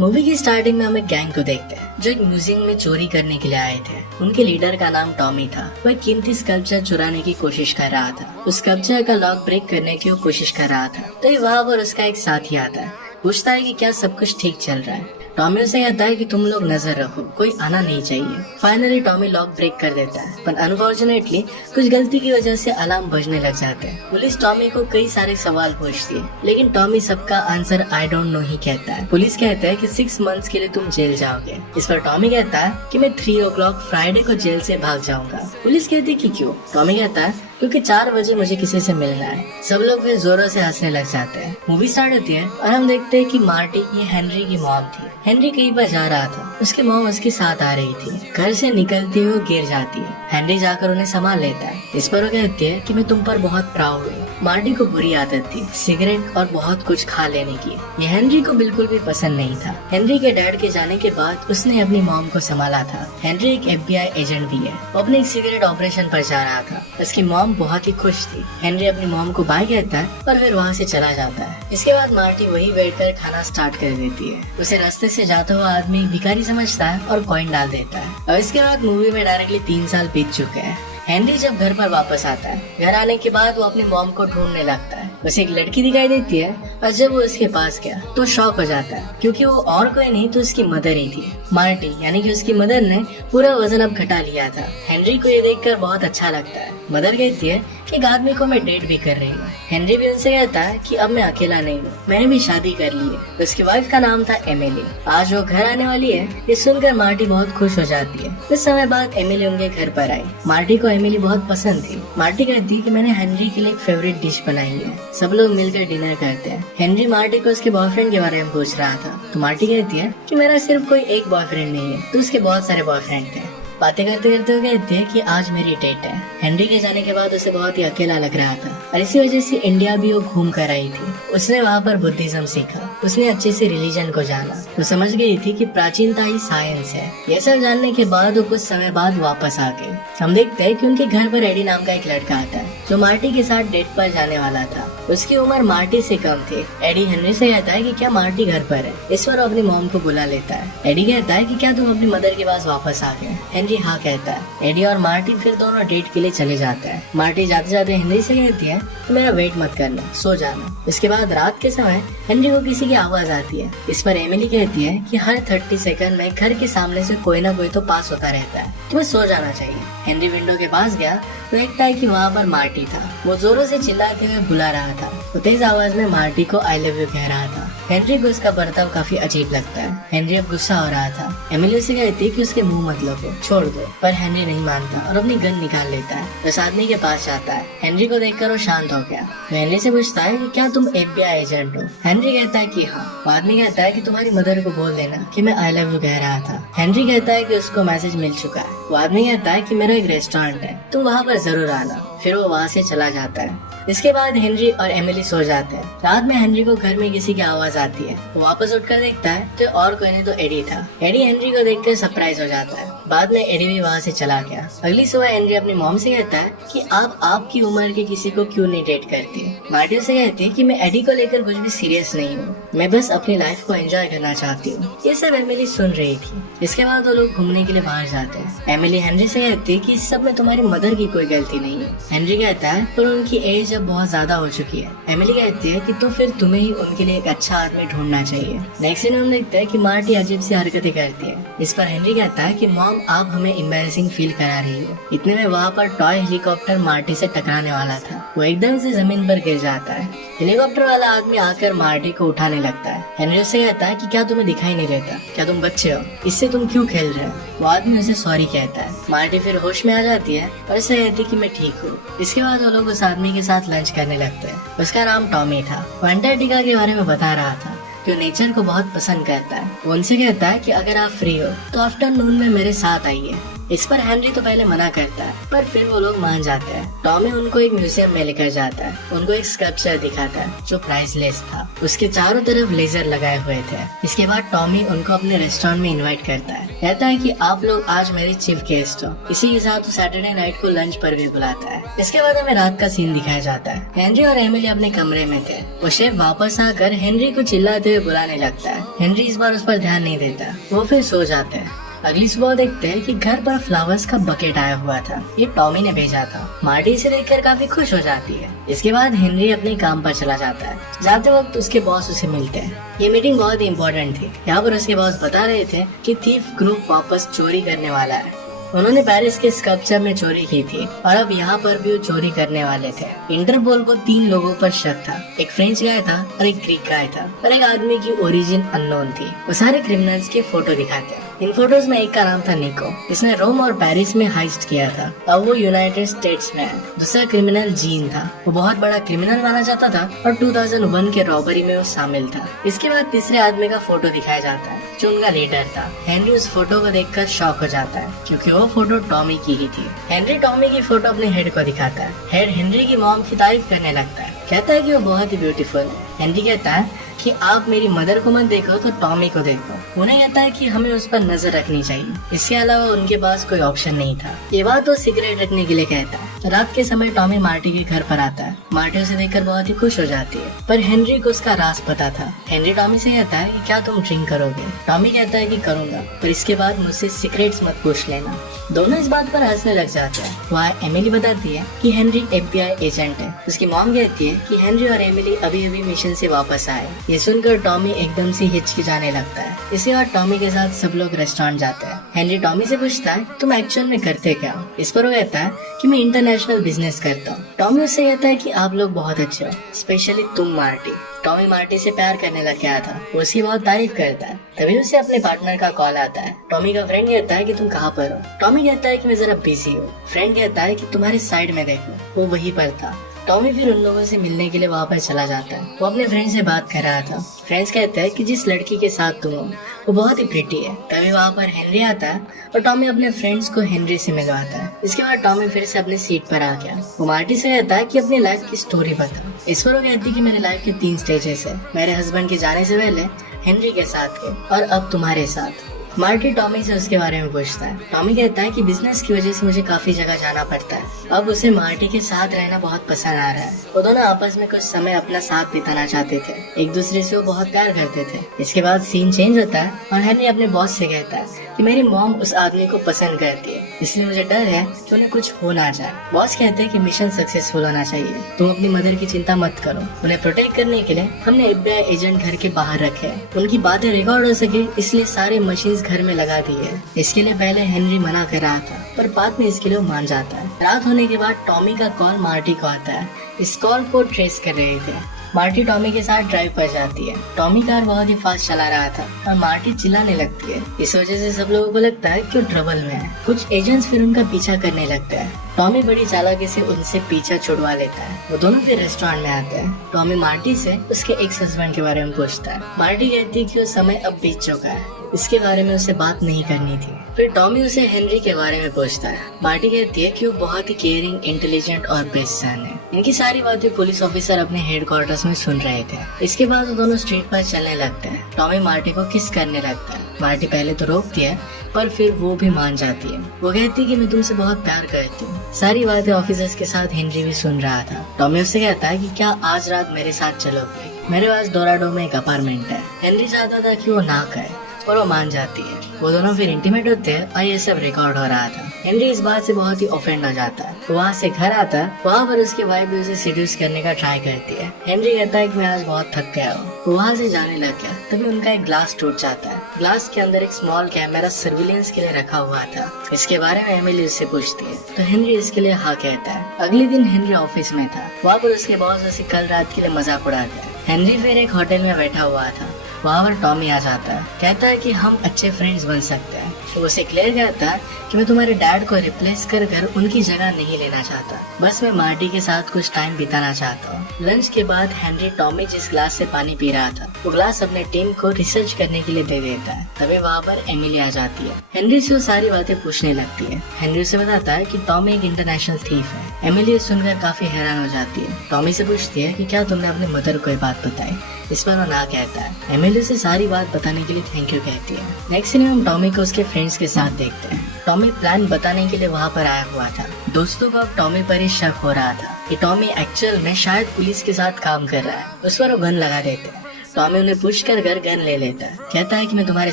Movie की starting में हम एक गैंग को देखते हैं जो एक म्यूजियम में चोरी करने के लिए आए थे। उनके लीडर का नाम टॉमी था। वह एक कीमती स्कल्पचर चुराने की कोशिश कर रहा था। उस स्कल्पचर का लॉक ब्रेक करने की वो कोशिश कर रहा था। तो वहाँ पर उसका एक साथी आता है, पूछता है कि क्या सब कुछ ठीक चल रहा है। टॉमी उसे कहता है कि तुम लोग नजर रखो, कोई आना नहीं चाहिए। फाइनली टॉमी लॉक ब्रेक कर देता है, पर अनफॉर्चुनेटली कुछ गलती की वजह से अलार्म बजने लग जाते हैं। पुलिस टॉमी को कई सारे सवाल पूछती है, लेकिन टॉमी सबका आंसर आई डोंट नो ही कहता है। पुलिस कहता है कि 6 मंथ्स के लिए तुम जेल जाओगे। इस पर टॉमी कहता है कि मैं 3 o'clock फ्राइडे को जेल से भाग जाऊंगा। पुलिस कहती है कि क्यों? टॉमी कहता है क्योंकि 4 बजे मुझे किसी से मिलना है। सब लोग फिर जोरों से हंसने लग जाते हैं। मूवी स्टार्ट होती है और हम देखते हैं कि मार्टी ये हेनरी की मॉम थी। हेनरी कहीं पर जा रहा था, उसकी मॉम उसके साथ आ रही थी। घर से निकलती हुई वो गिर जाती है। हेनरी जाकर उन्हें संभाल लेता है। इस पर वो कहती है कि मैं तुम पर बहुत प्राउड हूँ। मार्टी को बुरी आदत थी सिगरेट और बहुत कुछ खा लेने की। ये हेनरी को बिल्कुल भी पसंद नहीं था। हेनरी के डैड के जाने के बाद उसने अपनी मॉम को संभाला था। हेनरी एक FBI एजेंट भी है। वो अपने एक सिगरेट ऑपरेशन पर जा रहा था। उसकी मॉम बहुत ही खुश थी। हेनरी अपनी मॉम को बाय कहता है और फिर वहाँ से चला जाता है। इसके बाद मार्टी वही बैठकर खाना स्टार्ट कर देती है। उसे रास्ते से जाता हुआ आदमी भिखारी समझता है और कॉइन डाल देता है। और इसके बाद मूवी में डायरेक्टली 3 साल बीत चुके हैं। हेनरी जब घर पर वापस आता है, घर आने के बाद वो अपनी मॉम को ढूंढने लगता है। उसे एक लड़की दिखाई देती है और जब वो उसके पास गया तो शॉक हो जाता है, क्योंकि वो और कोई नहीं तो उसकी मदर ही थी। मार्टी यानी कि उसकी मदर ने पूरा वजन अब घटा लिया था। हेनरी को ये देखकर बहुत अच्छा लगता है। मदर कहती है कि एक आदमी को मैं डेट भी कर रही हूँ। हेनरी भी उनसे कहता है कि अब मैं अकेला नहीं हूँ, मैंने भी शादी कर ली है। उसकी वाइफ का नाम था एमिली। आज वो घर आने वाली है, ये सुनकर मार्टी बहुत खुश हो जाती है। कुछ समय बाद एमिली उनके घर पर आई। मार्टी को एमिली बहुत पसंद थी। मार्टी कहती है कि मैंने हेनरी के लिए एक फेवरेट डिश बनाई है। सब लोग मिलकर डिनर करते हैं। हेनरी मार्टी को उसके बॉयफ्रेंड के बारे में पूछ रहा था, तो मार्टी कहती है कि मेरा सिर्फ कोई एक बॉयफ्रेंड नहीं है, तो उसके बहुत सारे बॉयफ्रेंड थे। बातें करते करते वो कहते हैं कि आज मेरी डेट है। हेनरी के जाने के बाद उसे बहुत ही अकेला लग रहा था और इसी वजह से इंडिया भी वो घूम कर आई थी। उसने वहाँ पर बुद्धिज्म सीखा। उसने अच्छे से रिलीजन को जाना। वो समझ गई थी कि प्राचीनता ही साइंस है। ये सब जानने के बाद वो कुछ समय बाद वापस आ गई। हम देखते हैं कि उनके घर पर एडी नाम का एक लड़का आता है जो मार्टी के साथ डेट पर जाने वाला था। उसकी उम्र मार्टी से कम थी। एडी हेनरी से कहता है कि क्या मार्टी घर पर है। इस पर अपनी मॉम को बुला लेता है। एडी कहता है कि क्या तुम अपनी मदर के पास वापस आ गए? हेनरी हाँ कहता है। एडी और मार्टी फिर दोनों डेट के लिए चले जाते हैं। मार्टी जाते जाते हेनरी से कहती है कि मेरा वेट मत करना, सो जाना। इसके बाद रात के समय हेनरी को किसी की आवाज आती है। इस पर एमिली कहती है कि हर 30 सेकंड में घर के सामने से कोई ना कोई तो पास होता रहता है, तुम्हें सो जाना चाहिए। हेनरी विंडो के पास गया तो देखता है कि वहाँ पर मार्टी था। वो जोरों से चिल्लाते हुए बुला रहा था। वो तेज आवाज में मार्टी को आई लव यू कह रहा था। हेनरी को उसका बर्ताव काफी अजीब लगता है। हेनरी अब गुस्सा हो रहा था। एमिली से कहती है कि उसके मुंह मत लगो, छोड़ दो, पर हेनरी नहीं मानता और अपनी गन निकाल लेता है। उस आदमी के पास जाता है। हेनरी को देखकर वो शांत हो गया। हेनरी से पूछता है कि क्या तुम FBI एजेंट हो? हेनरी कहता है कि हाँ। वो आदमी कहता है कि तुम्हारी मदर को बोल देना कि मैं आई लव यू कह रहा था। हेनरी कहता है कि उसको मैसेज मिल चुका है। वो आदमी कहता है कि मेरा एक रेस्टोरेंट है, तुम वहाँ पर जरूर आना। फिर वो वहाँ से चला जाता है। इसके बाद हेनरी और एमिली सो जाते हैं। रात में हेनरी को घर में किसी की आवाज आती है। वो वापस उठकर देखता है तो और कोई नहीं तो एडी था। एडी हेनरी को देखकर सरप्राइज हो जाता है। बाद में एडी भी वहाँ से चला गया। अगली सुबह हेनरी अपनी मॉम से कहता है कि आप आपकी उम्र के किसी को क्यों नहीं डेट करती। मार्टी से कहती है कि मैं एडी को लेकर कुछ भी सीरियस नहीं हूँ, मैं बस अपनी लाइफ को एंजॉय करना चाहती हूँ। ये सब एमिली सुन रही थी। इसके बाद वो लोग घूमने के लिए बाहर जाते हैं। एमिली हेनरी से कहती है कि इस सब में तुम्हारी मदर की कोई गलती नहीं है। हेनरी कहता है पर उनकी एज अब बहुत ज्यादा हो चुकी है। एमिली कहती है कि तो फिर तुम्हें ही उनके लिए एक अच्छा आदमी ढूंढना चाहिए। नेक्स्ट दिन हम देखते हैं कि मार्टी अजीब सी हरकतें करती है। इस पर हेनरी कहता है कि मॉम आप हमें एम्बैरेसिंग फील करा रही हो। इतने में वहाँ पर टॉय हेलीकॉप्टर मार्टी से टकराने वाला था। वो एकदम से जमीन पर गिर जाता है। हेलीकॉप्टर वाला आदमी आकर मार्टी को उठाने लगता है। हेनरी उससे कहता है कि क्या तुम्हें दिखाई नहीं देता, क्या तुम बच्चे हो, इससे तुम क्यों खेल रहे हो? वो आदमी उसे सॉरी कहता है। मार्टी फिर होश में आ जाती है और उसे कहती है कि मैं ठीक हूँ। इसके बाद वो लोग उस आदमी के साथ लंच करने लगते हैं। उसका नाम टॉमी था। वो अंटार्कटिका के बारे में बता रहा था, जो नेचर को बहुत पसंद करता है। वो उनसे कहता है कि अगर आप फ्री हो तो आफ्टरनून में मेरे साथ आइए। इस पर हेनरी तो पहले मना करता है, पर फिर वो लोग मान जाते हैं। टॉमी उनको एक म्यूजियम में लेकर जाता है, उनको एक स्कल्पचर दिखाता है जो प्राइसलेस था। उसके चारों तरफ लेजर लगाए हुए थे। इसके बाद टॉमी उनको अपने रेस्टोरेंट में इनवाइट करता है, कहता है कि आप लोग आज मेरे चीफ गेस्ट हो। इसी के साथ वो सैटरडे नाइट को लंच पर भी बुलाता है। इसके बाद हमें रात का सीन दिखाया जाता है। हेनरी और एमिली अपने कमरे में थे। वो शेफ वापस आकर हेनरी को चिल्लाते हुए बुलाने लगता है। हेनरी इस बार उस पर ध्यान नहीं देता, वो फिर सो जाते हैं। अगली सुबह देखते हैं कि घर पर फ्लावर्स का बकेट आया हुआ था। ये टॉमी ने भेजा था। मार्टी इसे देखकर काफी खुश हो जाती है। इसके बाद हेनरी अपने काम पर चला जाता है। जाते वक्त उसके बॉस उसे मिलते हैं। ये मीटिंग बहुत ही इम्पोर्टेंट थी। यहाँ पर उसके बॉस बता रहे थे कि थीफ ग्रुप वापस चोरी करने वाला है। उन्होंने पेरिस के स्कल्पचर में चोरी की थी और अब यहाँ पर भी वो चोरी करने वाले थे। इंटरपोल को 3 लोगों पर शक था। एक फ्रेंच गाय था और एक ग्रीक गाय था और एक आदमी की ओरिजिन अननोन थी। वो सारे क्रिमिनल्स के फोटो दिखाते हैं। इन फोटोज में एक का नाम था निको। इसने रोम और पेरिस में हाइस्ट किया था। अब वो यूनाइटेड स्टेट्स में है। दूसरा क्रिमिनल जीन था। वो बहुत बड़ा क्रिमिनल माना जाता था और 2001 के रॉबरी में वो शामिल था। इसके बाद तीसरे आदमी का फोटो दिखाया जाता है जो उनका लीडर था। हेनरी उस फोटो को देखकर शॉक हो जाता है क्योंकि वो फोटो टॉमी की ही थी। हेनरी टॉमी की फोटो अपने हेड को दिखाता है। हेड हेनरी की मॉम की तारीफ करने लगता है, कहता है कि वो बहुत ही ब्यूटीफुल है। हेनरी कहता है कि आप मेरी मदर को मत देखो तो टॉमी को देखो। उन्हें कहता है कि हमें उस पर नजर रखनी चाहिए। इसके अलावा उनके पास कोई ऑप्शन नहीं था। ये बात वो सिगरेट रखने के लिए कहता है। रात के समय टॉमी मार्टी के घर पर आता है। मार्टी उसे देखकर बहुत ही खुश हो जाती है, पर हेनरी को उसका राज पता था। हेनरी टॉमी से कहता है कि क्या तुम ड्रिंक करोगे? टॉमी कहता है कि करूंगा, पर इसके बाद मुझसे सिगरेट्स मत पूछ लेना। दोनों इस बात पर हंसने लग जाते हैं। वहाँ एमिली बताती है कि हेनरी FBI एजेंट है। उसकी मॉम कहती है कि हेनरी और एमिली अभी अभी मिशन से वापस आए। ये सुनकर टॉमी एकदम से हिचकिचाने लगता है। इसके बाद टॉमी के साथ सब लोग रेस्टोरेंट जाते हैं। हेनरी टॉमी से पूछता है तुम एक्चुअल में करते क्या हो? इस पर वो कहता है कि मैं इंटरनेशनल बिजनेस करता हूँ। टॉमी उससे कहता है कि आप लोग बहुत अच्छे हो, स्पेशली तुम मार्टी। टॉमी मार्टी से प्यार करने लग गया था। वो उसकी बहुत तारीफ करता है। तभी उसे अपने पार्टनर का कॉल आता है। टॉमी का फ्रेंड कहता है कि तुम कहाँ पर हो? टॉमी कहता है कि मैं जरा बिजी हूँ। फ्रेंड कहता है कि तुम्हारी साइड में देखो। वो वहीं पर था। टॉमी फिर उन लोगों से मिलने के लिए वहाँ पर चला जाता है। वो अपने फ्रेंड से बात कर रहा था। फ्रेंड्स कहते हैं कि जिस लड़की के साथ तुम हो वो बहुत ही प्रिटी है। तभी वहाँ पर हेनरी आता है और टॉमी अपने फ्रेंड्स को हेनरी से मिलवाता है। इसके बाद टॉमी फिर से अपनी सीट पर आ गया। वो मार्टी से कहता है कि अपनी लाइफ की स्टोरी बता। इस पर वो कहती है कि मेरे लाइफ के 3 स्टेजेस है। मेरे हस्बैंड के जाने से पहले, हेनरी के साथ के, और अब तुम्हारे साथ। मार्टी टॉमी से उसके बारे में पूछता है। टॉमी कहता है कि बिजनेस की वजह से मुझे काफी जगह जाना पड़ता है। अब उसे मार्टी के साथ रहना बहुत पसंद आ रहा है। वो दोनों आपस में कुछ समय अपना साथ बिताना चाहते थे। एक दूसरे से वो बहुत प्यार करते थे। इसके बाद सीन चेंज होता है और हेनरी अपने बॉस से कहता है कि मेरी मॉम उस आदमी को पसंद करती है, इसलिए मुझे डर है कि उन्हें कुछ हो ना जाए। बॉस कहते हैं कि मिशन सक्सेसफुल होना चाहिए। तुम अपनी मदर की चिंता मत करो। उन्हें प्रोटेक्ट करने के लिए हमने FBI एजेंट घर के बाहर रखे हैं। उनकी बातें रिकॉर्ड हो सके इसलिए सारे मशीन्स घर में लगा दी है। इसके लिए पहले हेनरी मना कर रहा था, पर बाद में इसके लिए मान जाता है। रात होने के बाद टॉमी का कॉल मार्टी को आता है। इस कॉल को ट्रेस कर रहे थे। मार्टी टॉमी के साथ ड्राइव पर जाती है। टॉमी कार बहुत ही फास्ट चला रहा था और मार्टी चिल्लाने लगती है। इस वजह से सब लोगों को लगता है कि वो ट्रबल में है। कुछ एजेंट्स फिर उनका पीछा करने लगते हैं। टॉमी बड़ी चालाकी से उनसे पीछा छुड़वा लेता है। वो दोनों फिर रेस्टोरेंट में आते हैं। टॉमी मार्टी से उसके एक्स हस्बैंड के बारे में पूछता है। मार्टी कहती है कि वो समय अब बीत चुका है, इसके बारे में उसे बात नहीं करनी थी। फिर टॉमी उसे हेनरी के बारे में पूछता है। मार्टी कहती है कि वो बहुत ही केयरिंग, इंटेलिजेंट और बेस्ट सन है। इनकी सारी बातें पुलिस ऑफिसर अपने हेडक्वार्टर्स में सुन रहे थे। इसके बाद वो दोनों स्ट्रीट पर चलने लगते हैं। टॉमी मार्टी को किस करने लगता है। मार्टी पहले तो रोकती है, पर फिर वो भी मान जाती है। वो कहती है कि मैं तुमसे बहुत प्यार करती हूँ। सारी बातें ऑफिसर्स के साथ हेनरी भी सुन रहा था। टॉमी उससे कहता है कि क्या आज रात मेरे साथ चलोगे? मेरे पास डोराडो में एक अपार्टमेंट है। हेनरी चाहता था कि वो ना कहे, और वो मान जाती है। वो दोनों फिर इंटीमेट होते हैं और ये सब रिकॉर्ड हो रहा था। हेनरी इस बात से बहुत ही ऑफेंड हो जाता है। वहाँ से घर आता है। वहाँ पर उसकी वाइफ भी उसे सीड्यूस करने का ट्राई करती है। हेनरी कहता है कि मैं आज बहुत थक गया हूँ। वो वहाँ से जाने लग गया। तभी उनका एक ग्लास टूट जाता है। ग्लास के अंदर एक स्मॉल कैमरा सर्विलेंस के लिए रखा हुआ था। इसके बारे में एमिली उससे पूछती है तो हेनरी इसके लिए हाँ कहता है। अगले दिन हेनरी ऑफिस में था। वहाँ पर उसके बॉस उसे कल रात के लिए मजाक उड़ाते हैं। हेनरी फिर एक होटल में बैठा हुआ था। वहाँ पर टॉमी आ जाता है। कहता है कि हम अच्छे फ्रेंड्स बन सकते हैं। तो उसे क्लियर कहता है कि मैं तुम्हारे डैड को रिप्लेस कर उनकी जगह नहीं लेना चाहता, बस मैं मार्टी के साथ कुछ टाइम बिताना चाहता हूँ। लंच के बाद हेनरी टॉमी जिस ग्लास से पानी पी रहा था वो ग्लास अपने टीम को रिसर्च करने के लिए दे देता है। तभी वहाँ पर एमिली आ जाती है। हेनरी से वो सारी बातें पूछने लगती है। हेनरी उसे बताता है कि टॉमी एक इंटरनेशनल थीफ है। एमिली सुनकर काफी हैरान हो जाती है। टॉमी से पूछती है कि क्या तुमने अपने मदर को ये बात बताई। इस पर वो ना कहता है। एमिली से सारी बात बताने के लिए थैंक यू कहती है। नेक्स्ट सीन में हम टॉमी को उसके फ्रेंड्स के साथ देखते हैं। टॉमी प्लान बताने के लिए वहाँ पर आया हुआ था। दोस्तों को अब टॉमी पर ही शक हो रहा था कि टॉमी एक्चुअल में शायद पुलिस के साथ काम कर रहा है। उस पर वो गन लगा देते हैं। टॉमी उन्हें पुश कर गन ले लेता है। कहता है कि मैं तुम्हारे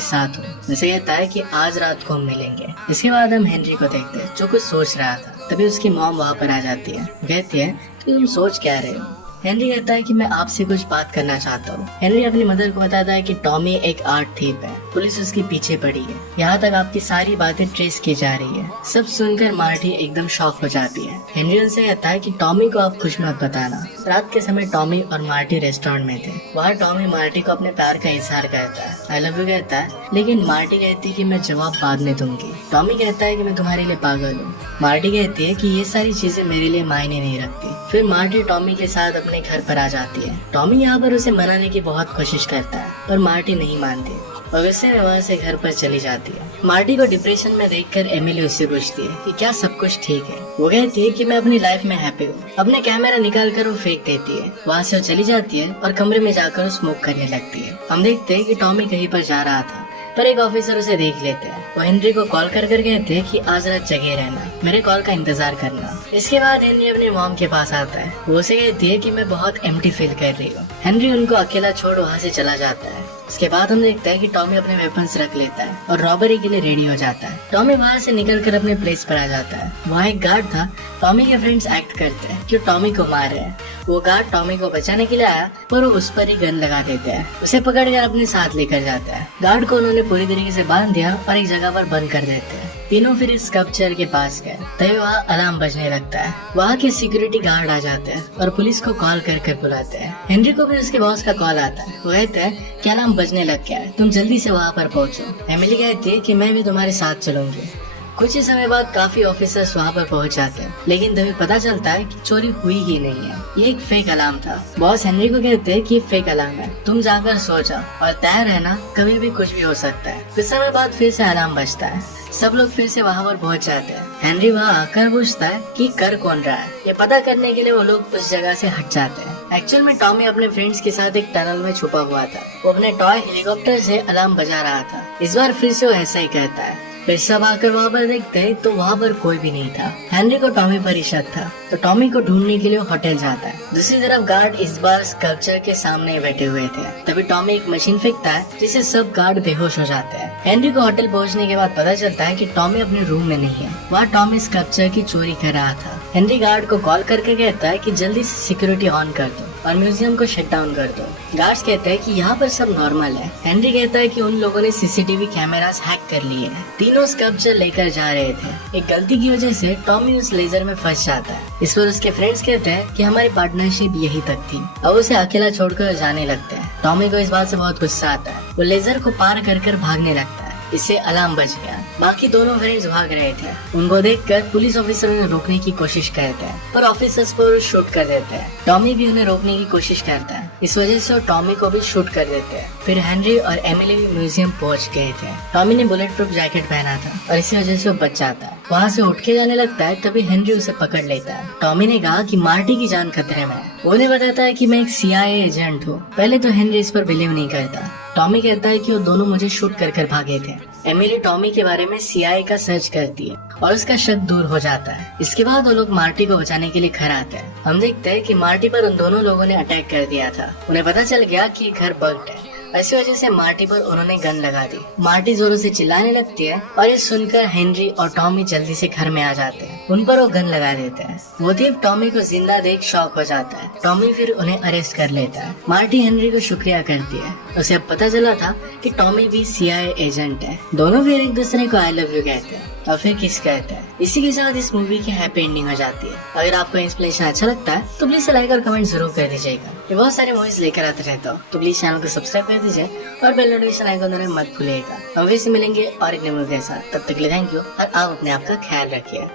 साथ हूँ। उसे कहता है कि आज रात को हम मिलेंगे। इसके बाद हम हेनरी को देखते हैं जो कुछ सोच रहा था। तभी उसकी मॉम वहाँ पर आ जाती है। कहती है कि तुम सोच क्या रहे हो। हेनरी कहता है कि मैं आपसे कुछ बात करना चाहता हूँ। हेनरी अपनी मदर को बताता है कि टॉमी एक आर्ट थीफ है, पुलिस उसके पीछे पड़ी है, यहाँ तक आपकी सारी बातें ट्रेस की जा रही है। सब सुनकर मार्टी एकदम शॉक हो जाती है। हेनरी उनसे कहता है कि टॉमी को आप कुछ मत बताना। रात के समय टॉमी और मार्टी रेस्टोरेंट में थे। वहाँ टॉमी मार्टी को अपने प्यार का इजहार करता है, आई लव यू कहता है, लेकिन मार्टी कहती है कि मैं जवाब बाद में दूंगी। टॉमी कहता है कि मैं तुम्हारे लिए पागल हूँ। मार्टी कहती है कि ये सारी चीजें मेरे लिए मायने नहीं रखती। फिर मार्टी टॉमी के साथ अपने घर पर आ जाती है। टॉमी यहाँ पर उसे मनाने की बहुत कोशिश करता है पर मार्टी नहीं मानती और उससे वहाँ से घर पर चली जाती है। मार्टी को डिप्रेशन में देखकर एमिली उससे पूछती है कि क्या सब कुछ ठीक है। वो कहती है कि मैं अपनी लाइफ में हैप्पी हूँ। अपने कैमरा निकाल कर वो फेंक देती है। वहाँ से वो चली जाती है और कमरे में जाकर स्मोक करने लगती है। हम देखते हैं कि टॉमी कहीं पर जा रहा था पर एक ऑफिसर उसे देख लेते हैं। वो हेनरी को कॉल कर कहते हैं कि आज रात जगे रहना, मेरे कॉल का इंतजार करना। इसके बाद हेनरी अपनी मॉम के पास आता है। वो उसे कहती है कि मैं बहुत एम्प्टी फील कर रही हूँ। हेनरी उनको अकेला छोड़ वहाँ से चला जाता है। इसके बाद हम देखते हैं कि टॉमी अपने वेपन्स रख लेता है और रॉबरी के लिए रेडी हो जाता है। टॉमी वहाँ से निकलकर अपने प्लेस पर आ जाता है। वहाँ एक गार्ड था। टॉमी के फ्रेंड्स एक्ट करते हैं कि टॉमी को मार रहे हैं। वो गार्ड टॉमी को बचाने के लिए आया पर वो उस पर ही गन लगा देते हैं। उसे पकड़कर अपने साथ लेकर जाता है। गार्ड को उन्होंने पूरी तरीके से बांध दिया और एक जगह पर बंद कर देते हैं। तीनों फिर इस स्कल्पचर के पास गए। तभी वहाँ अलार्म बजने लगता है। वहाँ के सिक्योरिटी गार्ड आ जाते हैं और पुलिस को कॉल कर बुलाते हैं। हेनरी को भी उसके बॉस का कॉल आता है। वो कहते हैं कि अलार्म बजने लग गया है, तुम जल्दी से वहाँ पर पहुँचो। एमिली कहती है कि मैं भी तुम्हारे साथ चलूंगी। कुछ ही समय बाद काफी ऑफिसर्स वहाँ पर पहुँच जाते हैं, लेकिन तभी पता चलता है कि चोरी हुई ही नहीं है। ये एक फेक अलार्म था। बॉस हेनरी को कहते हैं कि फेक अलार्म है, तुम जाकर सो जाओ और तैयार रहना, कभी भी कुछ भी हो सकता है। कुछ समय बाद फिर से अलार्म बजता है। सब लोग फिर से वहाँ पर पहुँच जाते हैं। हेनरी वहाँ आकर पूछता है कि कर कौन रहा है। ये पता करने के लिए वो लोग उस जगह से हट जाते हैं। एक्चुअल में टॉमी अपने फ्रेंड्स के साथ एक टनल में छुपा हुआ था। वो अपने टॉय हेलीकॉप्टर से अलार्म बजा रहा था। इस बार फिर से वो ऐसा ही कहता है। फिर सब आकर वहाँ पर देखते हैं तो वहाँ पर कोई भी नहीं था। हेनरी को टॉमी पर ही शक था तो टॉमी को ढूंढने के लिए होटल जाता है। दूसरी तरफ गार्ड इस बार स्कल्पचर के सामने बैठे हुए थे। तभी टॉमी एक मशीन फेंकता है जिससे सब गार्ड बेहोश हो जाते हैं। हेनरी को होटल पहुँचने के बाद पता चलता है कि टॉमी अपने रूम में नहीं है। वहाँ टॉमी स्कल्पचर की चोरी कर रहा था। हेनरी गार्ड को कॉल करके कहता है कि जल्दी से सिक्योरिटी ऑन कर दो और म्यूजियम को शट डाउन कर दो। गार्ड्स कहते हैं कि यहाँ पर सब नॉर्मल है। हेनरी कहता है कि उन लोगों ने सीसीटीवी कैमरास हैक कर लिए हैं। तीनों स्कल्पचर लेकर जा रहे थे। एक गलती की वजह से टॉमी उस लेजर में फंस जाता है। इस पर उसके फ्रेंड्स कहते हैं कि हमारी पार्टनरशिप यही तक थी। अब उसे अकेला छोड़कर जाने लगते हैं। टॉमी को इस बात से बहुत गुस्सा आता है। वो लेजर को पार कर भागने लगता है। इससे अलार्म बज गया। बाकी दोनों फ्रेंड्स भाग रहे थे। उनको देखकर पुलिस ऑफिसर उन्हें रोकने की कोशिश करते हैं पर ऑफिसर्स को शूट कर देते हैं। टॉमी भी उन्हें रोकने की कोशिश करता है। इस वजह से वो टॉमी को भी शूट कर देते हैं। फिर हेनरी और एमिली भी म्यूजियम पहुंच गए थे। टॉमी ने बुलेट प्रूफ जैकेट पहना था और इसी वजह से वो बच जाता है। वहाँ से उठ के जाने लगता है तभी हेनरी उसे पकड़ लेता है। टॉमी ने कहा कि मार्टी की जान खतरे में है। वो उन्हें बताता है कि मैं एक CIA एजेंट हूँ। पहले तो हेनरी इस पर बिलीव नहीं करता। टॉमी कहता है कि वो दोनों मुझे शूट कर भागे थे। एमिली टॉमी के बारे में CIA का सर्च करती है और उसका शक दूर हो जाता है। इसके बाद वो लोग मार्टी को बचाने के लिए घर आते हैं। हम देखते हैं कि मार्टी पर उन दोनों लोगों ने अटैक कर दिया था। उन्हें पता चल गया कि घर बग्ड है। इसी वजह से मार्टी पर उन्होंने गन लगा दी। मार्टी जोरों से चिल्लाने लगती है और ये सुनकर हेनरी और टॉमी जल्दी से घर में आ जाते हैं। उन पर वो गन लगा देते हैं। वो थिएफ टॉमी को जिंदा देख शॉक हो जाता है। टॉमी फिर उन्हें अरेस्ट कर लेता है। मार्टी हेनरी को शुक्रिया करती है। उसे अब पता चला था कि टॉमी भी CIA एजेंट है। दोनों फिर एक दूसरे को आई लव यू कहते हैं और फिर किस कहते हैं। इसी के साथ इस मूवी की हैप्पी एंडिंग हो जाती है। अगर आपको एक्सप्लेनेशन अच्छा लगता है तो प्लीज लाइक और कमेंट जरूर कर दीजिएगा। ये बहुत सारे मूवीज लेकर आते रहता हूँ, तो प्लीज चैनल को सब्सक्राइब कर दीजिए और बेल नोटिफिकेशन आइकन दबाना मत भूलिएगा। हम फिर से मिलेंगे और एक नए मूवी के साथ। तब तक के लिए थैंक यू और आप अपने आप का ख्याल रखिए।